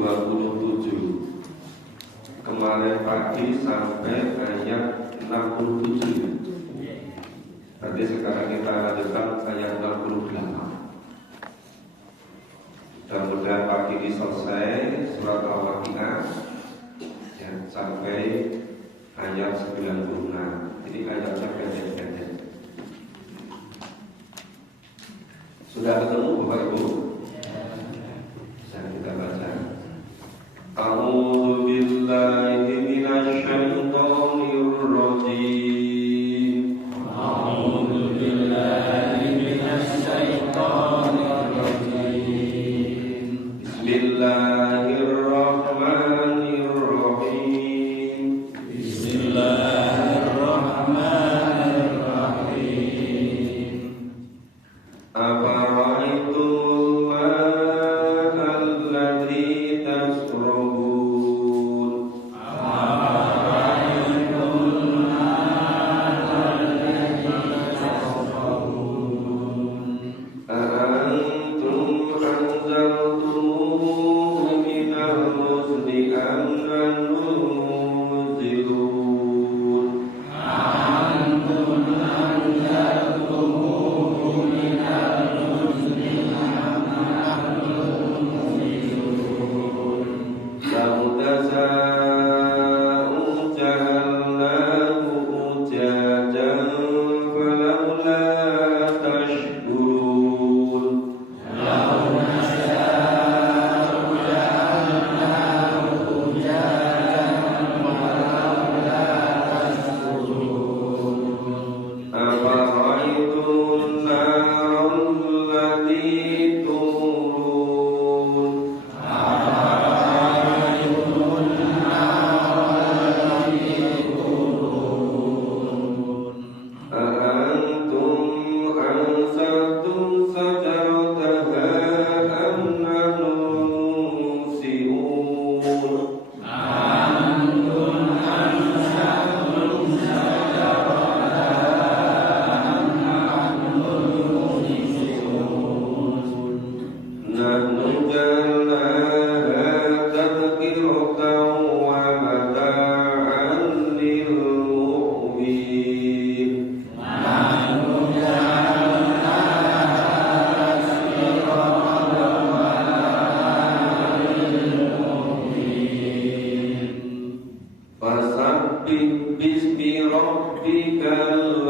27. Kemarin pagi sampai ayat 67. Berarti sekarang kita lanjutkan ayat 68. Mudah-mudahan pagi ini selesai surat Al-Waqiah ya, sampai ayat 96. Ini ayatnya pendek-pendek. Sudah ketemu Bapak Ibu? Kita baca. A'udzu billahi minasy syaithanir rajim. A'udzu billahi minasy syaithanir rajim. Bismillahirrahmanirrahim. Bismillahirrahmanirrahim. Afara'aytum ma'alladzi tasrabun. A'antum anzaltumuhu minal muzni am nahnu munzilun. Lautaza'u ja'alnahu ujajan falawla tashkurun. Afara'aytum naral lati turun. A'antum anzaltum sajarataha am nahnu munzilun. Nahnu ja'alnaha tadhkiratan wa mata'an lil muqwin. Fasabbih bismi rabbikal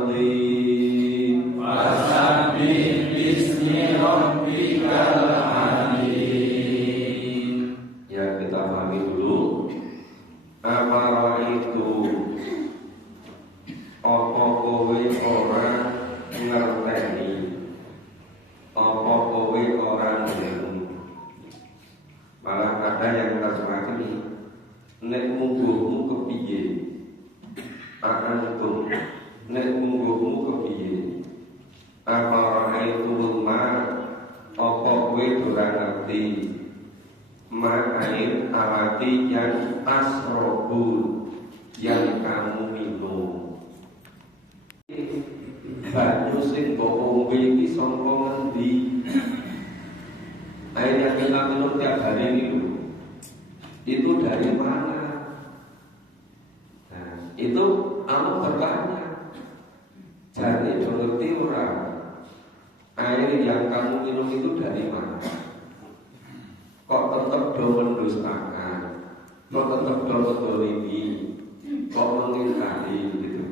azim. Wasabbih bismi rabbikal azim. Ya, kita pahami dulu. Amara itu apa kowe ora ngerteni, apa kowe ora ngerti. Malah ada yang terjemahan ini, nek mungguhmu kepiye? Akan itu, nek mungguhmu kepiye? Amara itu ma, apa kowe ora ngerti? Ma'ain alati yang tasrobun, yang kamu minum. Banyu sing mbok ombe iki saka ngendi? Air yang kita minum tiap hari ini itu dari mana? Nah, itu Allah bertanya. Jadi ngerti orang air yang kamu minum itu dari mana? Kok tetap do mendustakan? Kok tetap do mendolimi? Kok mengingkari gitu?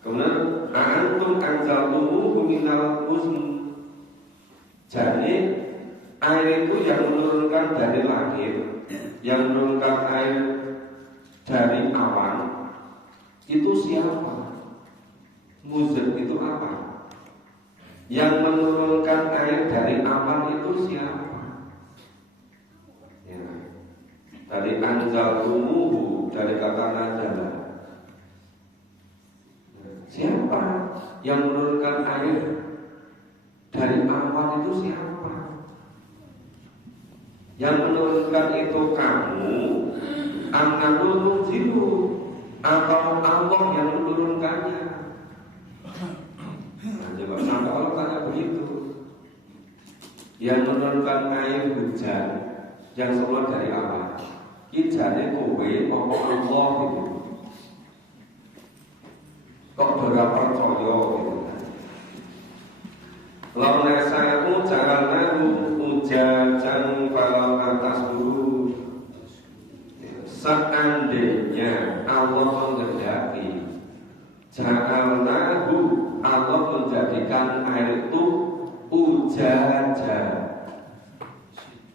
Kemudian antum anzaltumuhu minal muzni. Jadi air itu yang menurunkan dari langit, yang menurunkan air dari awan, itu siapa? Muzn itu apa? Yang menurunkan air dari awan itu siapa? Ya. Dari anzaltumuhu, dari kata nazala. Siapa yang menurunkan air dari awan itu siapa? Yang menurunkan itu kamu, angkatul munzilu, atau Allah yang menurunkannya? Nah, coba sampai Allah tanya begitu. yang menurunkan air hujan yang semua dari Allah. Kijane kowe apa Allah gitu. Kok ora percaya gitu. Lawan saya jangan hujan kalau atas dulu. Seandainya Allah menghendaki, ja'alnahu, Allah menjadikan air itu ujaja,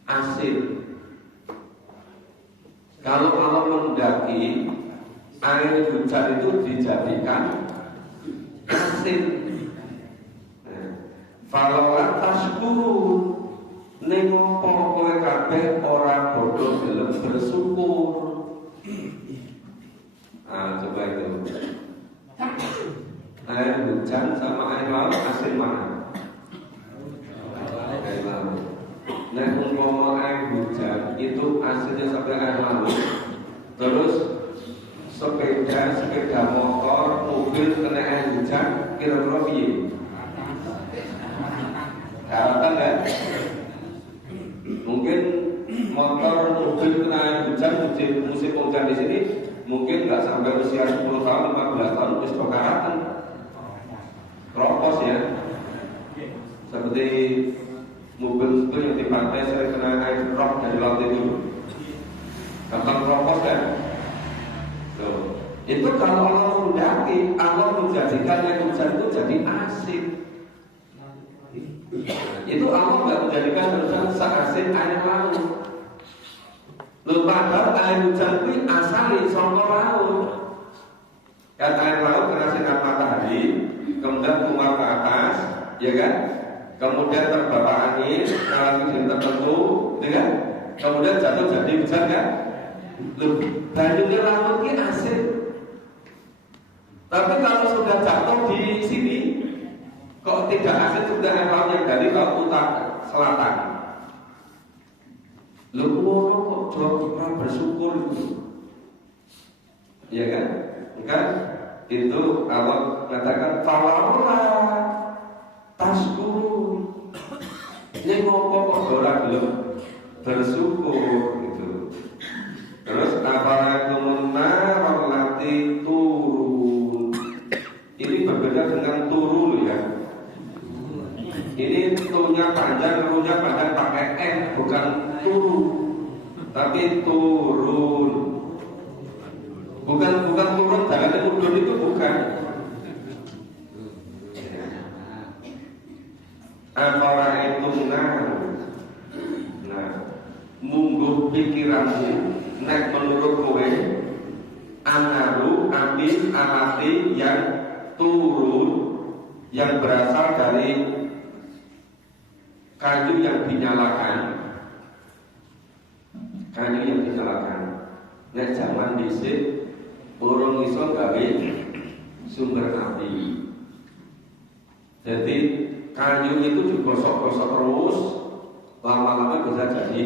asin. Kalau Allah menghendaki air hujan itu dijadikan asin, kalau tashkurun ning opo kowe kabeh ora bodoh gelem bersyukur. Coba itu. Air hujan sama air laut asin mana? Air laut. Nah, umpama air hujan itu asinnya sampai air laut. Terus sepeda motor, mobil kena air hujan, kira-kira piye? Harapkan kan? Mungkin motor, mobil kena air hujan musim hujan di sini mungkin nggak sampai usia 10 tahun, 15 tahun wis karatan. Kropos ya. Seperti mobil yang di pantai sering kena air rock dari laut itu. Gampang kropos kan? Tuh. Itu kalau Allah menghendaki, Allah menjadikan air hujan itu jadi asin. Itu Allah nggak menjadikan hujan seasin air laut. Padahal air hujan itu asali saka laut. Kan air laut kena sinar matahari, kemudian keluar ke atas, ya kan? Kemudian terbawa angin, mengalami tertentu, ya kan? Kemudian jatuh jadi hujan kan? Banyunya laut ini asin. Tapi kalau sudah jatuh di sini, kok tidak asin, sudah air laut yang dari laut utara selatan. Lu kok coba bersyukur itu, ya kan? Kan itu Allah mengatakan falaula tashkurun. Ini ngopo kok ora belum bersyukur gitu. Terus apalakum nar lati turun. Ini berbeda dengan turun ya. Ini tunya panjang, runya panjang pakai N, bukan turun, tapi turun. Bukan turun, jangan mudun itu bukan. Apara itu nah, mungguh pikiranmu, nek menurut kowe, anaru ambil amati yang turun, yang berasal dari kayu yang dinyalakan. Nek zaman dhisik urung iso gawe sumber api. Jadi kayu itu digosok-gosok terus, lama-lama bisa jadi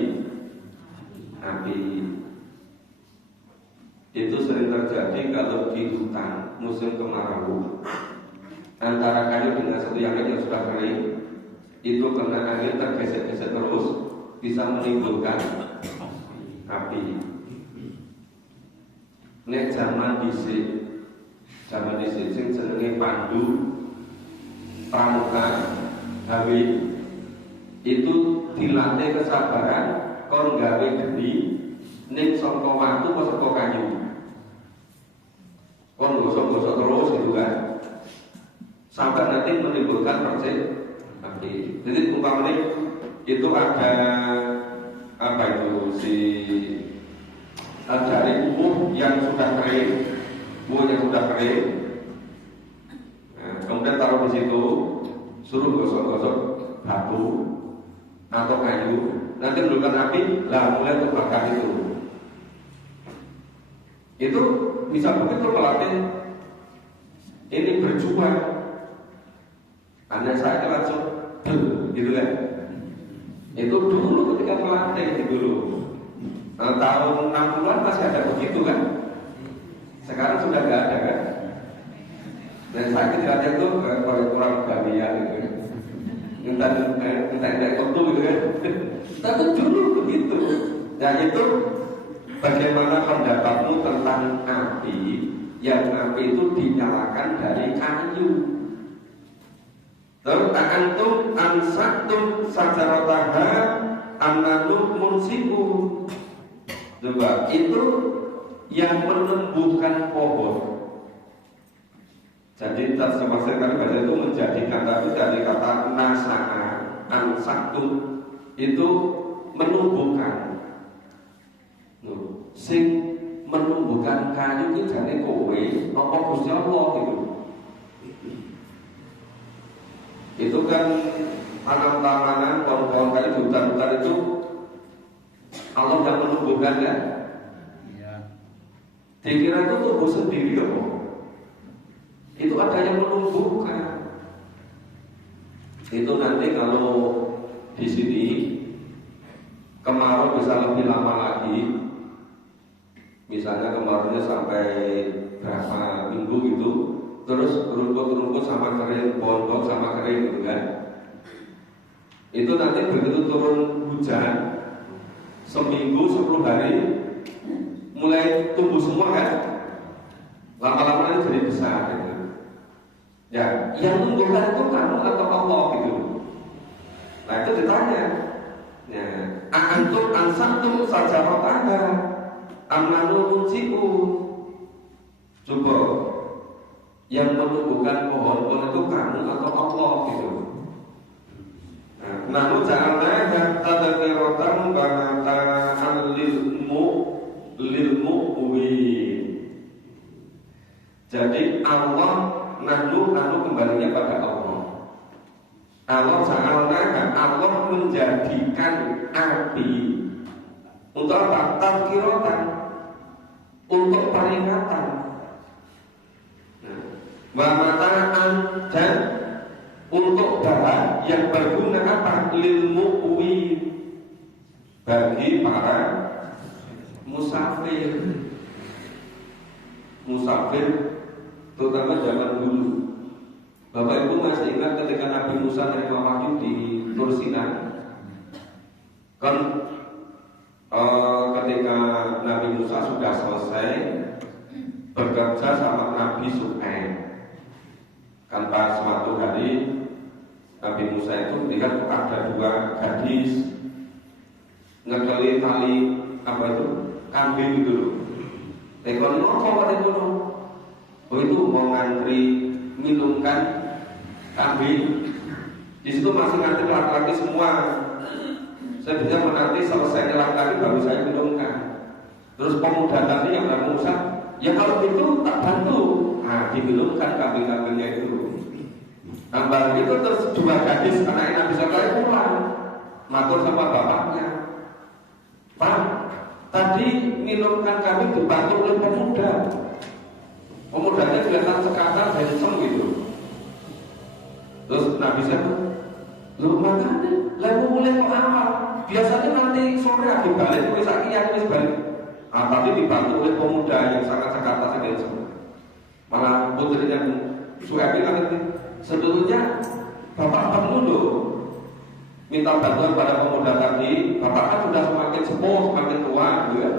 api. Itu sering terjadi kalau di hutan musim kemarau. Antara kayu dengan satu yang lain yang sudah kering, itu kena angin tergesek-gesek terus bisa menimbulkan api. Nek zaman dhisik sing jenenge Pandu Pramuka gawe itu dilatih kesabaran kon gawe geni ning saka watu apa saka kayu. Kon gosok-gosok terus gitu kan. Sampai nanti menimbulkan proses api. Jadi umpamanya itu ada apa itu dari buah yang sudah kering, nah, kemudian taruh di situ, suruh gosok-gosok batu atau kayu, nanti menimbulkan api, lah mulai terbakar itu. Itu bisa begitu melatih ini berjuang. Hanya saya langsung gitu kan. Itu dulu ketika melatih itu dulu. Tahun 60-an masih ada begitu kan. Sekarang sudah nggak ada kan. Dan saya dilatih itu kurang gawian gitu. Entah waktu gitu kan. Tapi dulu begitu. Ya itu bagaimana pendapatmu tentang api? Yang api itu dinyalakan dari kayu. Terus antum ansaktum sajarataha amnanu munsiku. Coba itu yang menumbuhkan pohon. Jadi terjemahkan kali bahasa itu menjadikan tapi dari kata nasa'a ansaktum itu menumbuhkan. Sing menumbuhkan kayu itu jadi kowe apa Gusti Allah gitu. Itu kan tanam-tanaman, pohon-pohon kayu, hutan-hutan itu Allah yang menumbuhkan ya. Dikira itu tumbuh sendiri ya, itu ada yang menumbuhkan. Itu nanti kalau di sini kemarau bisa lebih lama lagi. Misalnya kemaraunya sampai berapa minggu gitu, terus rumput-rumput sama kering, pohon-pohon sama kering gitu kan. Itu nanti begitu turun hujan seminggu 10 hari mulai tumbuh semua kan. Lama-lama nanti jadi besar gitu. Ya, yang menumbuhkan itu kamu atau Allah gitu. Nah itu ditanya. Ya, antum ansaktum sajarataha amnanu munsiku. Coba yang menumbuhkan pohon itu kamu atau Allah gitu. Namun ja'alna tadhkiratan wa mata'an lil mu'min. Jadi Allah nahnu kembalinya pada Allah. Allah ja'alna, Allah menjadikan api untuk apa? Tadhkiratan, untuk peringatan. Wa mata'an dan untuk bahan yang berguna apa? Lil mu'min, bagi para musafir. Musafir terutama zaman dulu. Bapak Ibu masih ingat ketika Nabi Musa menerima wahyu di Tur Sinai? Kan ketika Nabi Musa sudah selesai bekerja sama Nabi Su'aib, kan pas suatu hari Nabi Musa itu melihat ada 2 gadis ngekeli tali apa itu kambing gitu loh. Tekon apa tekon? Oh itu mau ngantri minumkan kambing. Di situ masih ngantri laki-laki semua. Saya bisa menanti selesai laki-laki baru saya minumkan. Terus pemuda tadi yang Nabi Musa, ya kalau itu tak bantu. Nah diminumkan kambing-kambingnya itu. Tambah itu terus 2 gadis anaknya Nabi Zakariya pulang, matur sama bapaknya, Pak, tadi minumkan kami dibantu oleh pemuda. Pemudanya kelihatan sekatan handsome gitu. Terus Nabi Zakariya, lu makanya, lalu mulai kok awal. Biasanya nanti sore lagi balik, wis aku balik. Tadi dibantu oleh pemuda yang sangat sekatan handsome. Malah putrinya Suhaib bilang, sebetulnya bapak perlu loh minta bantuan pada pemuda tadi. Bapak kan sudah semakin sepuh, semakin tua gitu ya.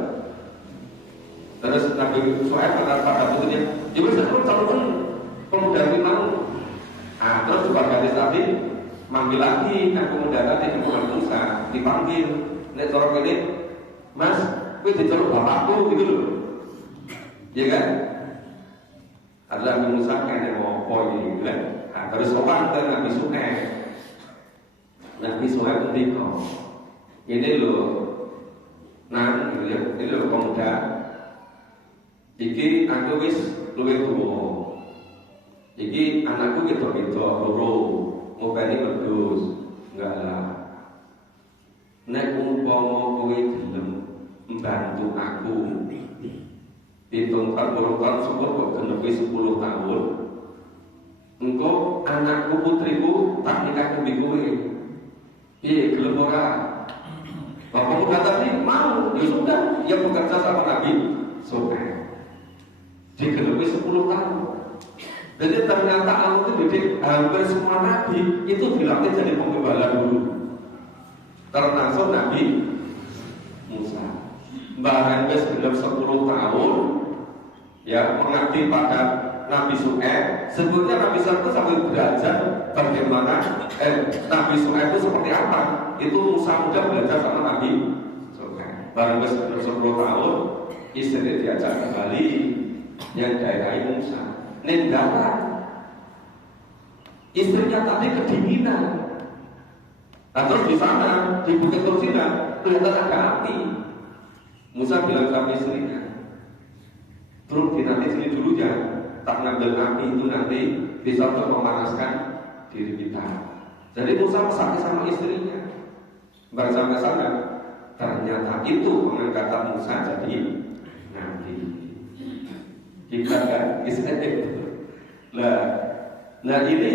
Terus Nabi Suhaib kata pada putrinya, jadi saya calon pemuda bilang. Nah terus 2 gadis tadi manggil lagi kan pemuda tadi ke Musa, dipanggil. Nek corok ini, Mas, kowe diceluk bapakku gitu loh. Iya kan? Adalah Nabi Musa kene apa iki gitu kan. Nah, terus sopan ke Nabi Suhaib. Nabi Suhaib ngendika, ini loh, nah ini loh pemuda, iki aku wis luwih tuwa, iki anakku gitu loro, mau bani berdus, enggak lah. Nek umpama kowe gelem membantu aku, hitung tahun syukur kok genepi 10 tahun. Engkau anakku putriku tak nikah ke kowe. Iya gelem ora? Bapak muda tadi mau, ya sudah, dia bekerja sama Nabi Suhaib. Digenepi 10 tahun. Jadi ternyata Allah itu didik hampir semua nabi itu dilatih jadi penggembala dulu. Termasuk Nabi Musa. Mbah Hembes dalam 10 tahun ya mengabdi pada Nabi Su'aib. Sebetulnya Nabi Su'aib itu sampai belajar bagaimana Nabi Su'aib itu seperti apa. Itu Musa muda belajar sama Nabi Su'aib. Mbah Hembes dalam 10 tahun istri diajak kembali yang daerah Musa. Nenggara istrinya tadi kedinginan. Nah terus di sana di Bukit Tursina kelihatan ada api. Musa bilang sama istrinya, "Terus nanti sini dulu ya, tak ngambil api itu nanti bisa untuk memanaskan diri kita." Jadi Musa pesan sama istrinya. Sampai sana ternyata itu pengangkatan Musa jadi nabi. Kita kan istilahnya itu. Nah ini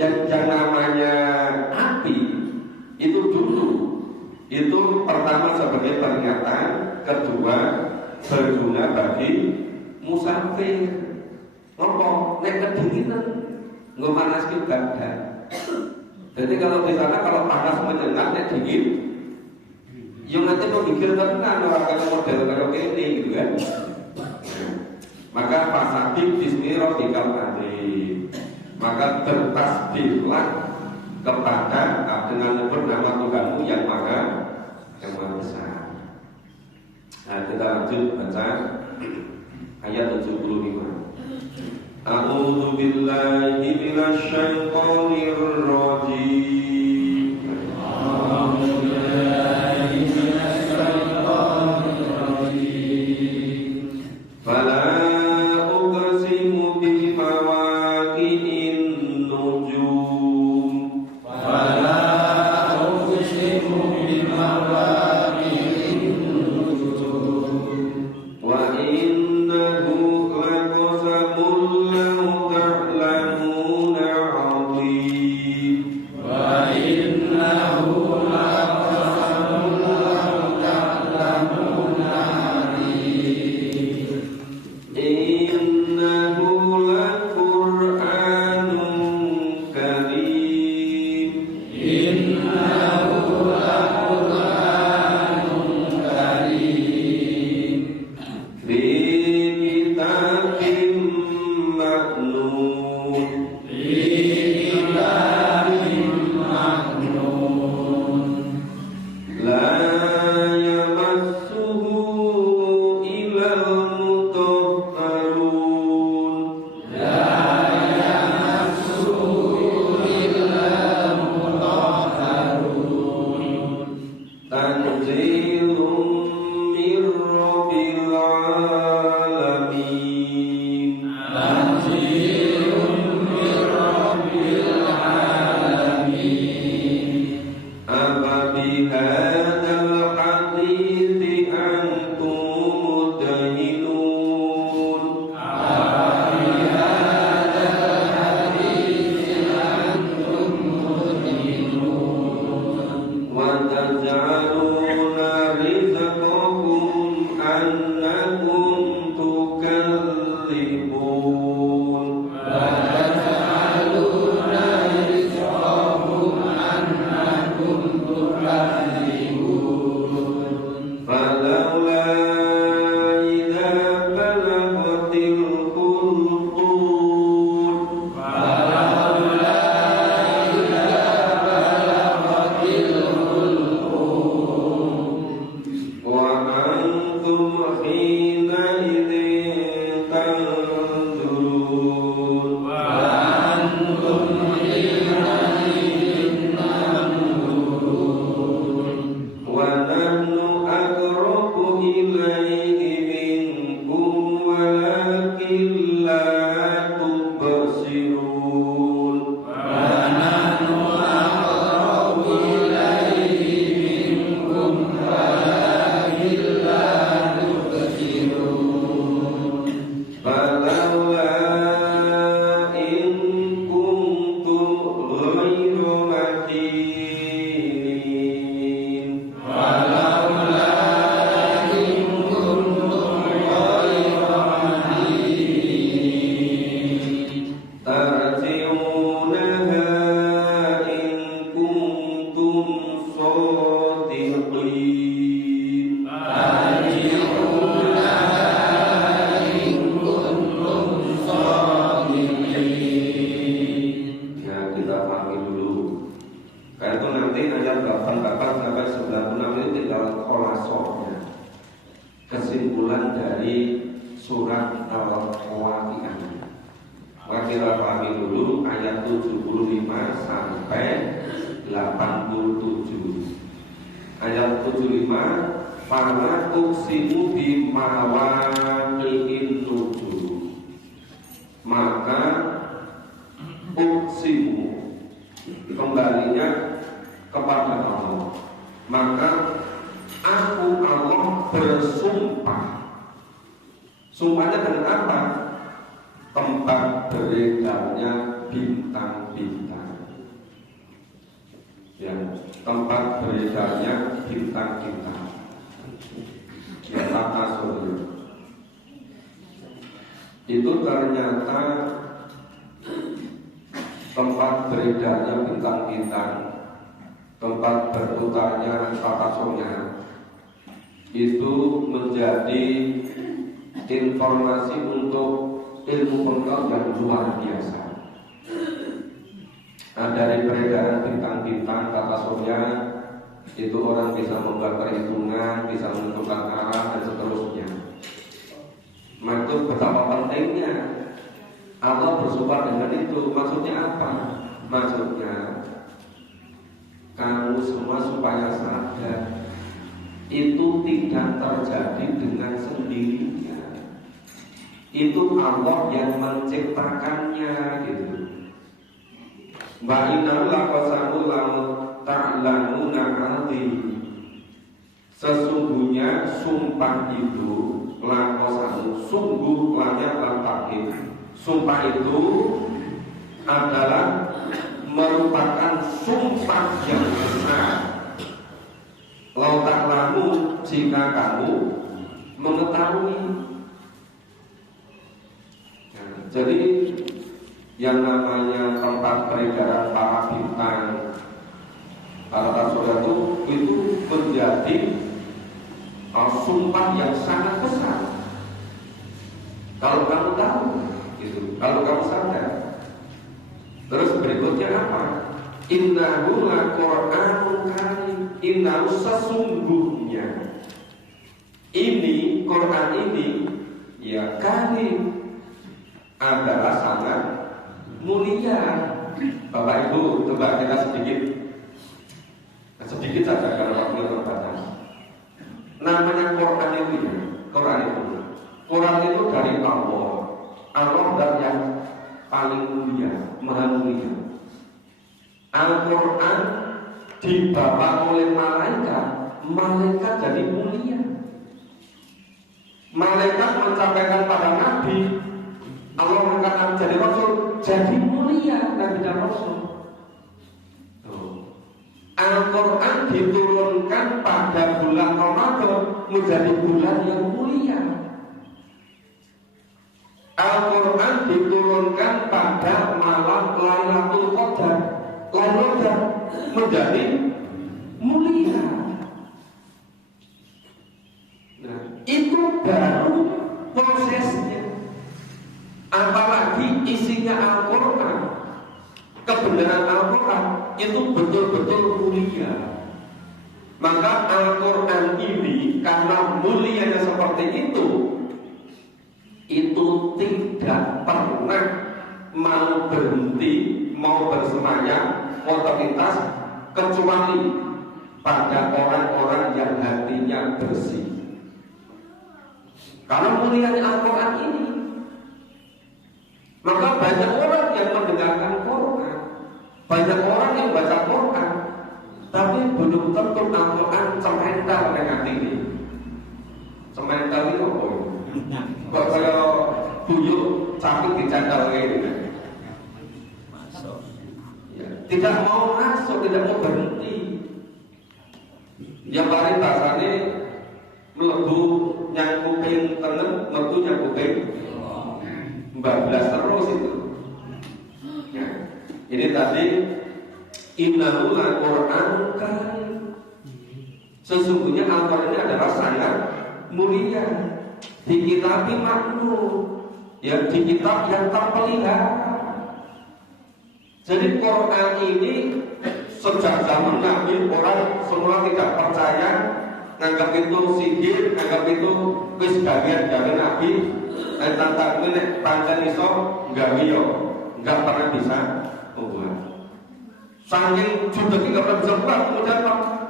yang namanya api itu dulu itu pertama sebagai peringatan, kedua berguna bagi musafir. Ngomong nek kedinginan ngomanaske badan. Jadi kalau di sana kalau panas menyengat nek dingin, yang nanti memikirkan orang kaya model kaya ini gitu kan. Maka fasabih bismi rabbikal adzim. Maka bertasbihlah kepada dengan menyebut nama Tuhanmu yang maha besar. Nah kita lanjut baca ayat 75. A'udzu billahi minasy syaithanir rajim. A'udzu billahi minasy syaithanir rajim. Fala uqsimu bi mawaqi'in nujum. Fala uqsimu bi mawaqi'in nujum. Wa innahu laqasamun law ta'lamuna 'azim. nanti ayat 88 sampai 96 ini tinggal kholasohnya, kesimpulan dari surat Al-Waqiah. Kita pahami dulu ayat 75 sampai 87. Ayat 75, fala uqsimu bimawaqi'in nujum, maka uqsimu kembalinya kepada Allah, maka aku Allah bersumpah. Sumpahnya dengan apa? Tempat beredarnya bintang-bintang, ya, tempat beredarnya bintang-bintang, ya, tata surya itu ternyata tempat beredarnya bintang-bintang, tempat berputarnya tata surya itu menjadi informasi untuk ilmu pengetahuan yang luar biasa. Nah, dari peredaran bintang-bintang tata surya itu orang bisa membuat perhitungan, bisa menentukan arah dan seterusnya. Maka itu betapa pentingnya Allah bersumpah dengan itu. Maksudnya apa? Maksudnya kamu semua supaya sadar itu tidak terjadi dengan sendirinya. Itu Allah yang menciptakannya, gitu. Wa innahu laqasamul ta'lamuna 'azim. Sesungguhnya sumpah itu laqasamu, sungguh layak lan takhir. Sumpah itu adalah merupakan sumpah yang besar. Lau ta'lamu, jika kamu mengetahui. Jadi yang namanya tempat peredaran para bintang, para surya itu menjadi sumpah yang sangat besar. Kalau kamu tahu, gitu, kalau kamu sadar. Terus berikutnya apa? Innahu laqur'anun karim. Innahu sesungguhnya ini Quran ini, ya, karim, adalah sangat mulia. Bapak Ibu, coba kita sedikit saja karena waktunya terbatas. Namanya Quran itu, ya, Quran itu dari Allah. Allah adalah yang paling mulia, maha mulia. Al-Quran dibawa oleh malaikat jadi mulia. Malaikat mencapai pada Nabi, Allah mengatakan jadi Rasul, jadi mulia Nabi dan Rasul. Al-Quran diturunkan pada bulan Ramadan menjadi bulan yang mulia. Al-Quran diturunkan pada malam Lailatul Qadar menjadi mulia. Nah, itu baru prosesnya. Apalagi isinya Al-Quran, kebenaran Al-Quran itu betul-betul mulia. Maka Al-Quran ini karena mulianya seperti itu tidak pernah mau berhenti, mau bersemayam, mau terlintas, kecuali pada orang-orang yang hatinya bersih. Karena mulianya Al-Quran ini, maka banyak orang yang mendengarkan Quran, banyak orang yang baca Quran, tapi belum tentu Al-Quran cemental dengan hati. Cemental itu apa? Kok saya buyuk sapi dicandal ini, ya, tidak mau masuk, tidak mau berhenti. Yang paling dasarnya melebu nyangkupin tengen, melebu nyangkupin 14 terus itu. Ya, ini tadi innahu laqur'anun karim. Sesungguhnya Al-Quran ini adalah sangat mulia. Di kitab maknun, ya, di kitab yang terpelihara. Jadi Quran ini Sejak zaman Nabi orang semua tidak percaya, nganggap itu sihir, nganggap itu wis bagian dari Nabi. Tentang ini pancen iso gawe yo, enggak pernah bisa membuat. Saking judes tidak pernah bisa buat, kemudian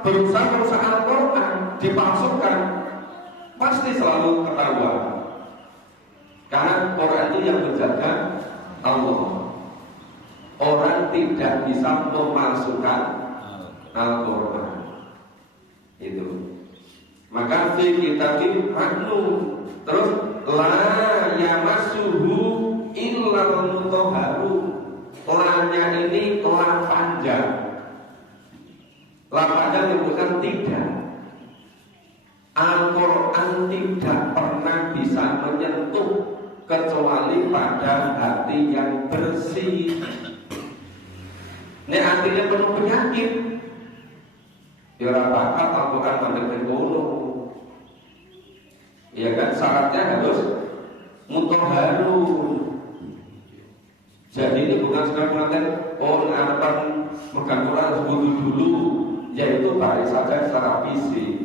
berusaha merusak Al-Quran, dipalsukan, pasti selalu ketahuan. Karena Quran itu yang menjaga Allah. Orang tidak bisa memalsukan Al-Quran. Itu. Maka fi kitabim maknun. Terus la yamassuhu illal mutahharun. La-nya ini la panjang. La panjang bukan tidak. Al-Quran tidak pernah bisa menyentuh kecuali pada hati yang bersih. Ini artinya penuh penyakit. Ya apa Al-Quran mandek ngono. Ya kan syaratnya harus mutahharun. Jadi ini bukan sekedar mengatakan akan megang Quran wudu dulu, yaitu baik saja secara fisik.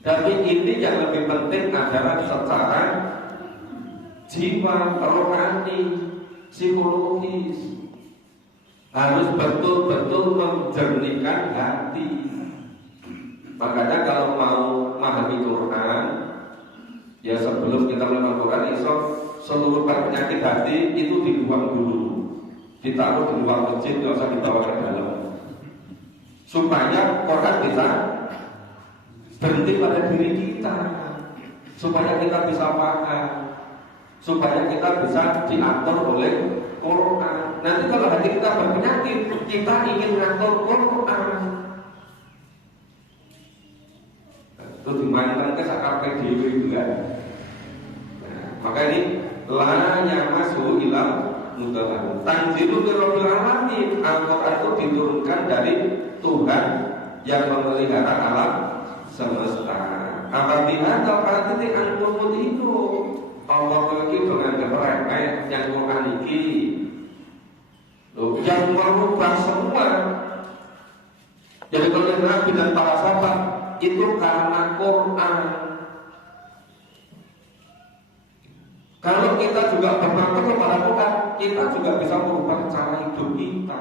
Tapi ini yang lebih penting adalah secara jiwa, rohani, psikologis. Harus betul-betul menjernihkan hati. Makanya kalau mau memahami Quran, ya sebelum kita melakukan Quran, seluruh penyakit hati itu dibuang dulu, ditaruh di luar masjid, nggak usah dibawa ke dalam, supaya Quran bisa berhenti pada diri kita, supaya kita bisa paham, supaya kita bisa diatur oleh Quran. Nanti kalau hati kita berpenyakit, kita ingin mengatur Quran, itu dimainkan ke sakar PDW itu kan. Maka ini la yamassuhu illal mutahharun. Tanzilun min rabbil alamin. Al-Quran itu diturunkan dari Tuhan yang memelihara alam semesta. Apabila dapat titik angkut itu Allah lagi dengan kemeremeh yang Quran ini yang merubah semua. Jadi kalau Nabi dan para sahabat itu karena Quran. Kalau kita juga bermakna kepada Quran, kita juga bisa merubah cara hidup kita.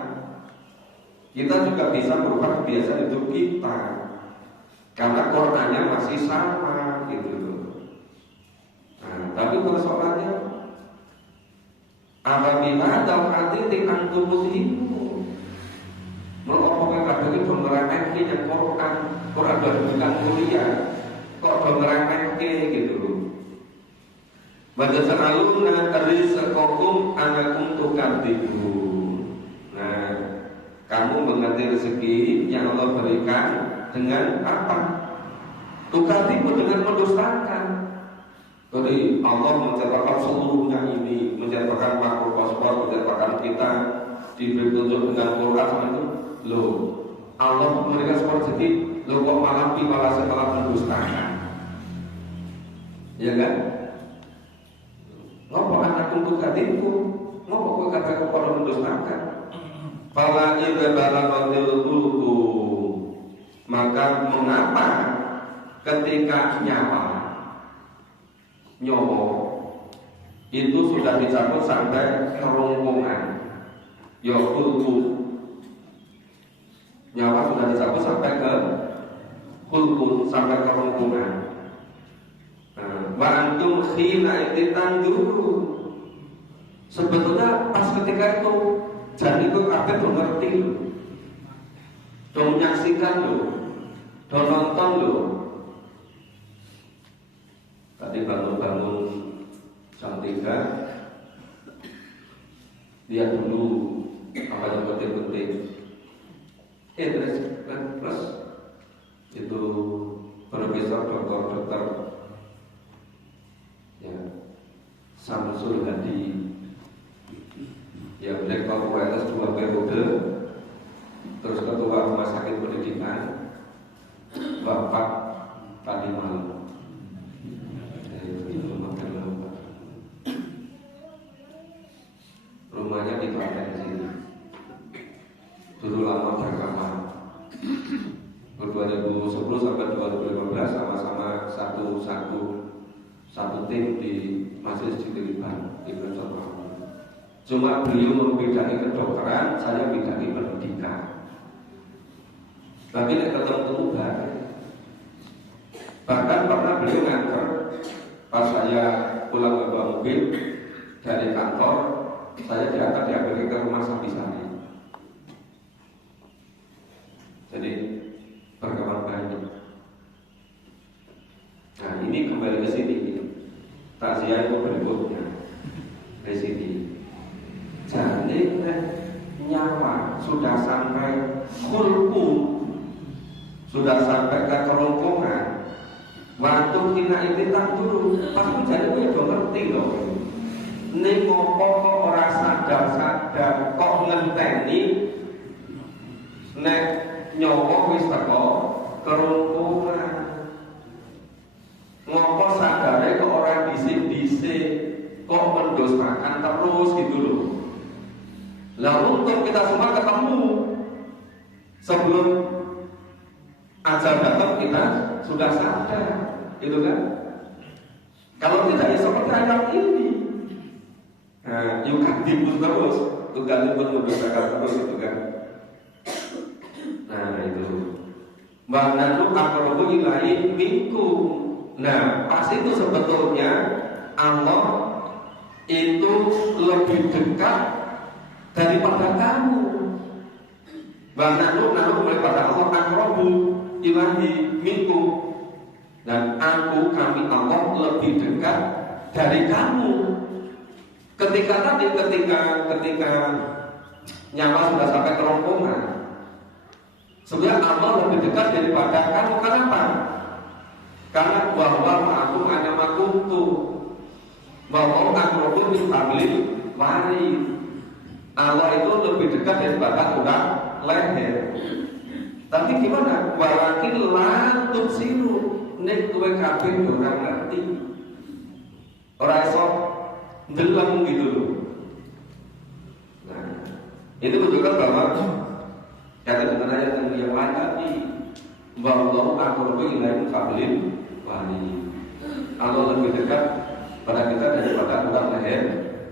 Kita juga bisa merubah kebiasaan hidup kita. Karena Qurannya masih sama gitu. Nah, tapi persoalannya apabila dalam hati tingkang tubuh itu melopokkan kadang itu meremehkan yang Quran bukan kuliah, kok meremehkan gitu. Baca sa'aluna rizqakum anakum tukadzibun. Nah, kamu mengerti rezeki yang Allah berikan dengan apa? Tukadzibu, dengan mendustakan. Jadi Allah menciptakan seluruhnya ini, menciptakan makhluk kosmos, menciptakan kita, diberi petunjuk dengan Quran sama itu. Loh, Allah memberikan seperti ini, loh kok malah setelah mendustakan? Ya kan? Ngopo anak untuk kadinku, ngopo kata kepada mendustakan. Fala idza balaghatil qulub, maka mengapa ketika nyawa itu sudah dicakup sampai kerongkongan, ya qulub, nyawa sudah dicakup sampai ke qulub, sampai kerongkongan. Wa antum khina ititan dulu. Sebetulnya pas ketika itu jadi itu kabeh do ngerti, do menyaksikan lo, do nonton lo. Tadi bangun jam 3, lihat dulu apa yang penting-penting. Terus itu profesor, dokter ya, Samsul Hadi yang rektor UNS 2 periode, terus ketua rumah sakit pendidikan Bapak tadi malam. Rumahnya di Klaten sini. Dulu lama Jakarta 2010 sampai 2015 sama-sama satu tim di Masjid Cikiliban di Kecamatan. Cuma beliau membidani kedokteran, saya bidani pendidikan. Tapi tidak ketemu bareng. Bahkan pernah beliau nganter pas saya pulang bawa mobil dari kantor, saya diantar ke rumah Sapisari. Jadi berkawan baik. Nah ini kembali ke sini. Takziah itu berikutnya di sini. Jadi nyawa sudah sampai khulqu, sudah sampai ke kerongkongan. Waktu kena tak dulu, pasti jadi gue udah ngerti loh. Ini ngopo kok ora sadar kok ngenteni nek nyawa wis teko kerongkongan. Ngopo sadare kok ora bisik-bisik, kok mendustakan terus gitu loh. Lah untuk kita semua ketemu sebelum ajal datang kita sudah sadar, gitu kan? Kalau tidak ya seperti ayat ini. Nah, yukadibun terus, yukadibun mendustakan terus itu kan. Nah itu. Bahkan aqrabu ilaihi minkum. Nah, pasti itu sebetulnya Allah itu lebih dekat daripada kamu. Bahkan daripada Allah aqrabu ilaihi minkum. Dan kami Allah lebih dekat dari kamu. Ketika nyawa sudah sampai kerongkongan, sebenarnya Allah lebih dekat daripada kamu. Kenapa? Karena bahwa aku hanya makuntu, bahwa aku min hablil warid. Allah itu lebih dekat daripada tulang leher. Tapi gimana? Walakin la tubsiru, nek kowe kabeh ora ngerti. Ora iso ndeleng gitu loh. Nah, itu menunjukkan bahwa kata dengan ayat yang lain tadi, bahwa aku lebih ilmu hablil warid. Allah lebih dekat pada kita daripada tulang leher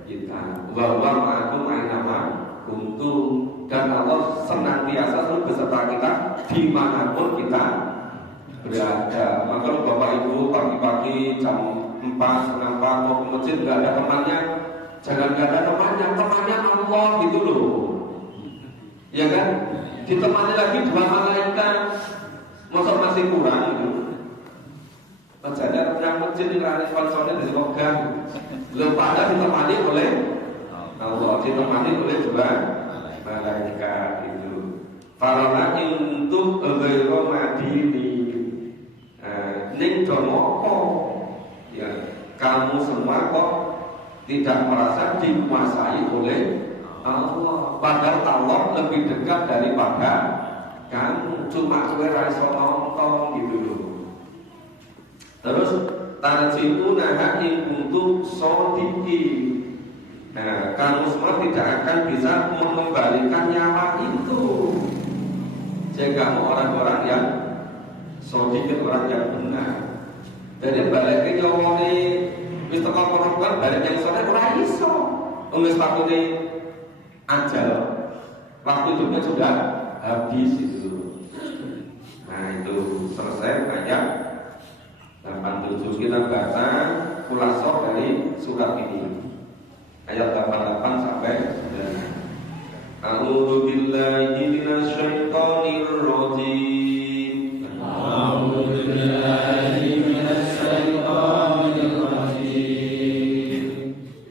kita. Bahwa aku main nama untuk, dan Allah senantiasa selalu beserta kita dimanapun kita berada. Maka kalau Bapak Ibu pagi-pagi jam 4, setengah 4 mau ke masjid nggak ada temannya, jangan nggak ada temannya Allah gitu loh, ya kan? Ditemani lagi 2 malaikat, masa masih kurang gitu. Masjidnya yang masjid ini kan sponsornya dari Logan, belum pada ditemani oleh Allah, ditemani oleh 2 malaikat itu. Farana untuk ghairu madini. Ning domoko, ya kamu semua kok tidak merasa dikuasai oleh Allah. Padahal Allah lebih dekat daripada kamu. Cuma kowe ra iso nonton gitu loh. Terus tarjituna hakin untuk sodiki. Nah, kamu semua tidak akan bisa mengembalikan nyawa itu jika kamu orang-orang yang sodiki, orang yang benar. Jadi balik ke nyawa ini wis teko korban, balik yang sore ora iso. Wis waktu ajal, waktu hidupnya sudah habis itu. Nah itu selesai ayat 87. Kita baca khulasaah dari surat ini, ayat 88 sampai 9. A'udzu billahi minasy syaithanir rajim. A'udzu billahi minasy syaithanir rajim.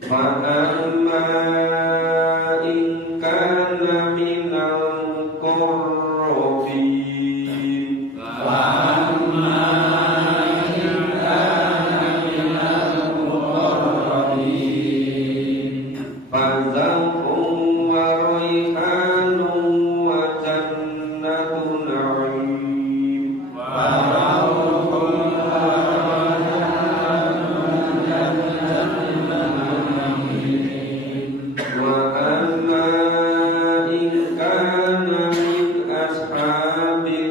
Fa'amma in kana minal qurrabin. Ashabil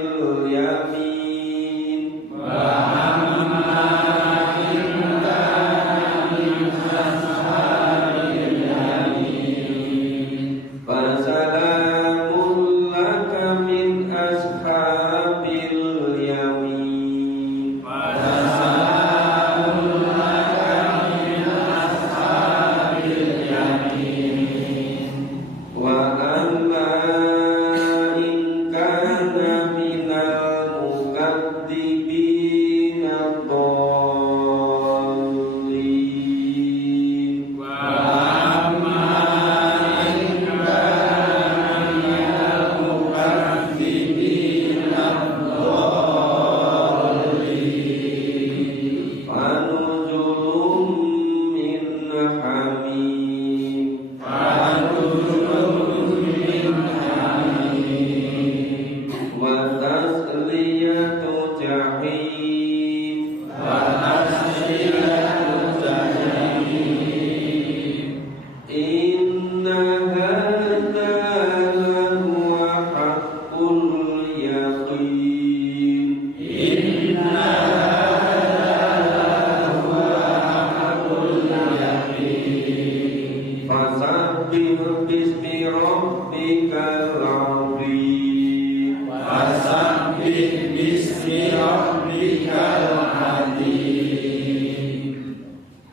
Fasabbih bismi rabbikal azim.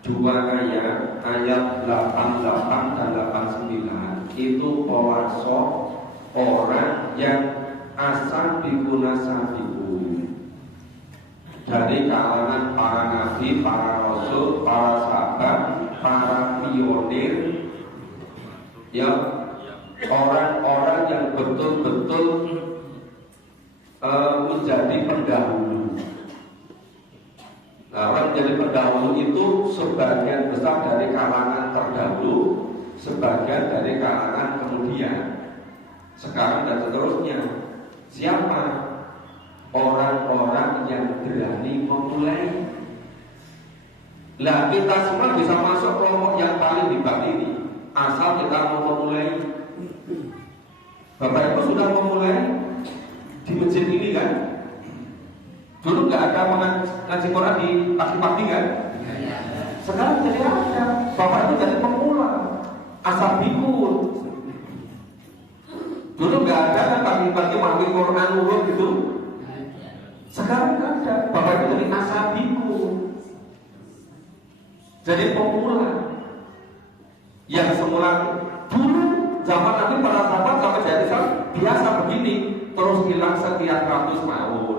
Dua ayat 88 dan 89 itu pewaso orang yang asal sabiku dari kalangan para nabi, para rasul, para sahabat, para pionir, ya, orang-orang yang betul-betul menjadi pendahulu. Nah, orang menjadi pendahulu itu sebagian besar dari kalangan terdahulu, sebagian dari kalangan kemudian, sekarang dan seterusnya. Siapa? Orang-orang yang berani memulai. Lah kita semua bisa masuk kelompok yang paling di bawah ini, asal kita mau memulai. Bapak Ibu sudah memulai di masjid ini kan? Dulu nggak ada ngaji Quran di pagi-pagi kan? Sekarang jadi ada. Bapak itu jadi pemula, asal bikun. Dulu nggak ada kan pagi-pagi ngaji Quran urut gitu. Sekarang ada. Bapak itu jadi asal bikun, jadi pemula. Yang semula dulu zaman Nabi para sahabat sampai jadi biasa begini, terus hilang setiap 100 tahun.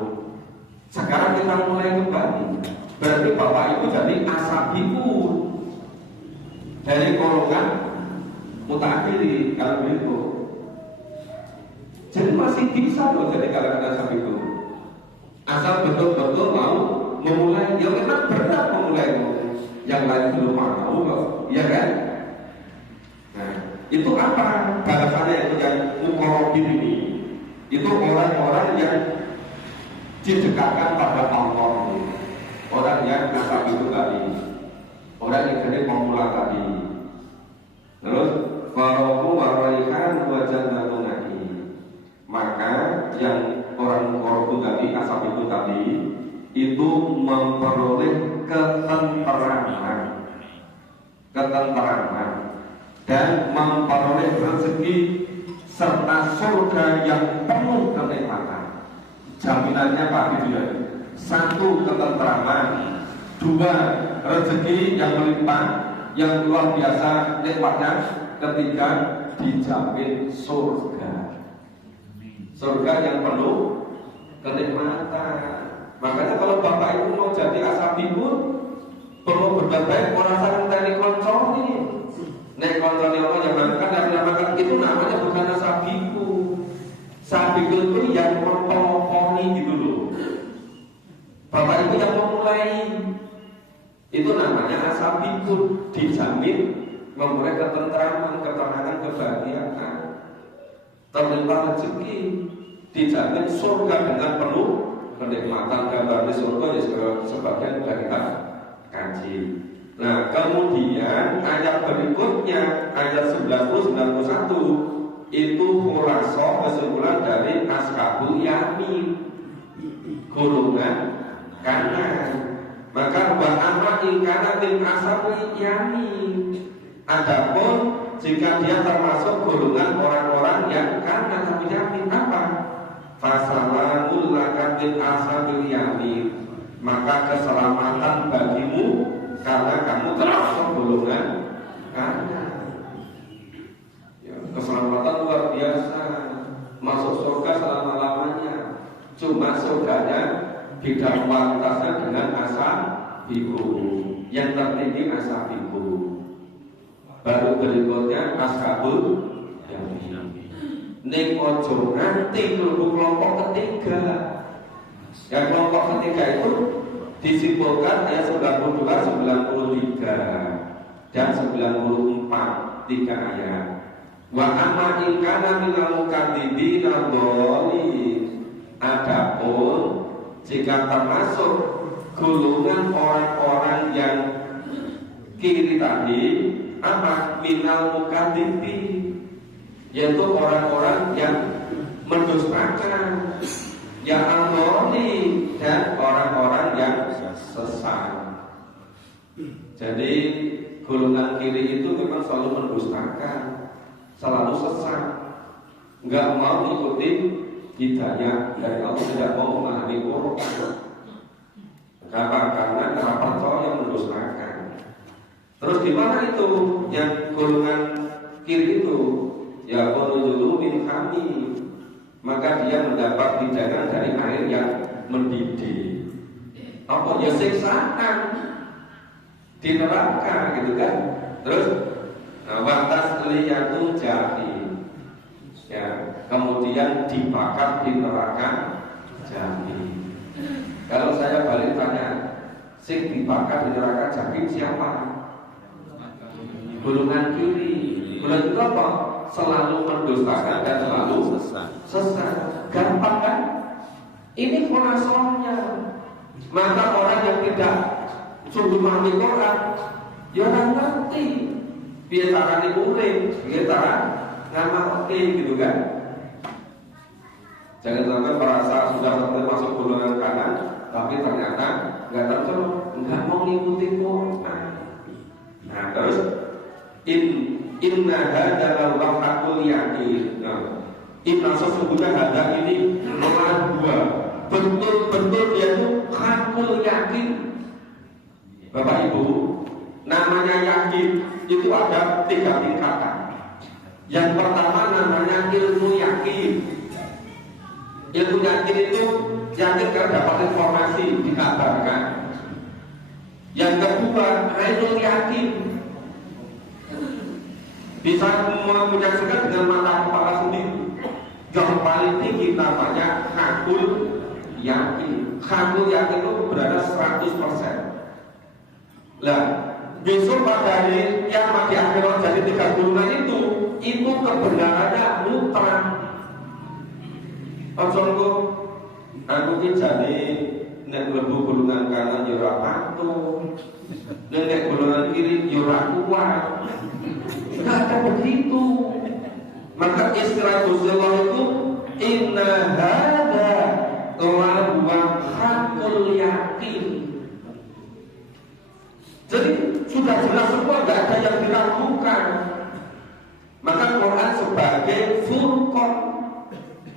Sekarang kita mulai kembali. Berarti Bapak Ibu jadi asabikun dari golongan mutakhiri kalau begitu. Jadi masih bisa loh jadi kalangan asabikun. Asal betul-betul mau memulai. Ya memang berat memulai. Yang lain belum mau kok, ya kan? Nah, itu apa balasannya itu yang mukorobin ini? Itu orang-orang yang didekatkan pada Allah, orang yang nasab itu tadi, orang yang jadi pemula tadi. Terus farohu waraihan wajah lagi, maka yang orang itu tadi, nasab itu tadi, itu memperoleh ketenteraman dan memperoleh rezeki serta surga yang penuh kenikmatan. Jaminannya Pak Gitu ya. 1, ketenteraman, 2, rezeki yang melimpah, yang luar biasa nikmatnya, 3, dijamin surga. Surga yang penuh kenikmatan. Makanya kalau Bapak Ibu mau jadi asabikun, perlu berbaik orang sarang teknik kontrol nih. Nek kontrol yang dinamakan itu namanya bukan asabikun. Sabikun itu yang mempeloponi gitu loh. Bapak Ibu yang memulai, itu namanya asabikun, dijamin memulai ketenteraman, ketenangan, kebahagiaan, terlimpah rezeki, dijamin surga dengan penuh kenikmatan. Gambar di surga ya sebagian sudah kita kaji. Nah kemudian ayat berikutnya ayat 90-91 itu khulasoh kesimpulan dari ashabul yamin, golongan kanan. Maka wa amma in kana min ashabul yamin, adapun jika dia termasuk golongan orang-orang yang kanan ashabul yamin, apa? Fasalamul laka min ashabul yamin, maka keselamatan bagimu karena kamu termasuk golongan kanan. Keselamatan luar biasa, masuk surga selama-lamanya. Cuma surganya beda kualitasnya dengan ashabiku. Yang tertinggi ashabiku, baru berikutnya ashabul yamin. Ning ojo nganti mlebu kelompok ketiga. Yang kelompok ketiga itu disimpulkan ayat 92, 93 dan 94, 3 ayat. Wa amma in kana minal mukadzibina dhalin, adapun jika termasuk golongan orang-orang yang kiri tadi, apa? Minal mukadzibin, yaitu orang-orang yang mendustakan, yang dhalin, dan orang-orang yang sesat. Jadi golongan kiri itu memang selalu mendustakan, selalu sesat, nggak mau ikuti hidayah dari Allah, tidak mau memahami Quran. Kenapa? Karena percaya yang mendustakan. Terus di mana itu yang golongan kiri itu? Ya qulul min kami, maka dia mendapat hidangan dari air yang mendidih. Apa ya siksaan di neraka gitu kan? Terus watas liyatu jahim, ya kemudian dibakar di neraka jahim. Kalau saya balik tanya, sing dibakar di neraka jahim siapa? Golongan kiri. Golongan itu apa? Selalu mendustakan dan selalu sesat. Gampang kan? Ini khulasohnya. Maka orang yang tidak sungguh memahami Quran, ya orang ngerti biasa urip, biasa ngamalke gitu kan. Jangan sampai merasa sudah sampai masuk golongan kanan, tapi ternyata nggak tahu, nggak mau ngikuti Quran. Nah terus inna hadzal hakul yakin. Inna sesungguhnya hadza ini nomor 2. Betul-betul dia itu hakul yakin. Bapak Ibu, namanya yakin itu ada 3 tingkatan. Yang pertama namanya ilmu yakin. Ilmu yakin itu yakin karena dapat informasi, dikabarkan. Yang kedua, ainul yakin, bisa menyaksikan dengan mata kepala sendiri. Yang paling tinggi namanya hakul yakin. Hakul yakin itu berada 100%. Lah, besok pada hari kiamat di akhirat jadi 3 golongan itu kebenarannya mutlak. Konsolku, aku ki jane nek mlebu golongan kanan ya ora patuh, nek golongan kiri ya ora kuat. Enggak ada begitu. Maka istilah Rasulullah itu inna hadza huwa hakul yakin. Jadi sudah jelas semua, tidak ada yang diragukan. Maka Quran sebagai furqan,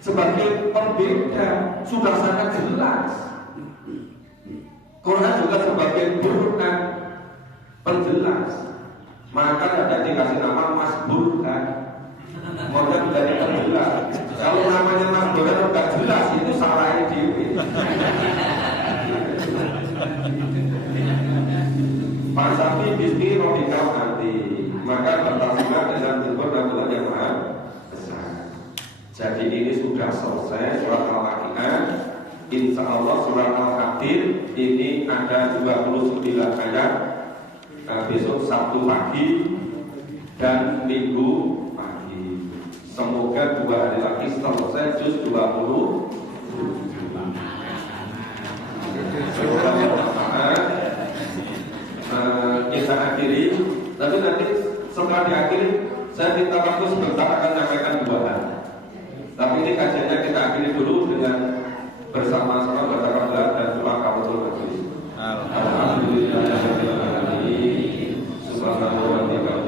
sebagai pembeda sudah sangat jelas. Quran juga sebagai burhan, penjelas. Maka ada dikasih nama Mas Burhan, model menjadi terjelas. Kalau namanya Mas Burhan tidak jelas, itu salahnya diri. Pasafi bismi robika nanti, maka bertasbih dengan timbul dan Tuhan yang maha besar. Jadi ini sudah selesai surat Al-Waqiah. Insya Allah surat Al-Hadir ini ada 29 ayat. Besok Sabtu pagi dan Minggu pagi. Semoga 2 hari lagi selesai juz 20. Kita akhiri, tapi nanti setelah diakhiri saya minta waktu sebentar akan menyampaikan 2 hal. Tapi ini kajiannya kita akhiri dulu dengan bersama-sama baca kabar dan doa kafatul majlis. Alhamdulillah. Subhanallah wa bihamdihi.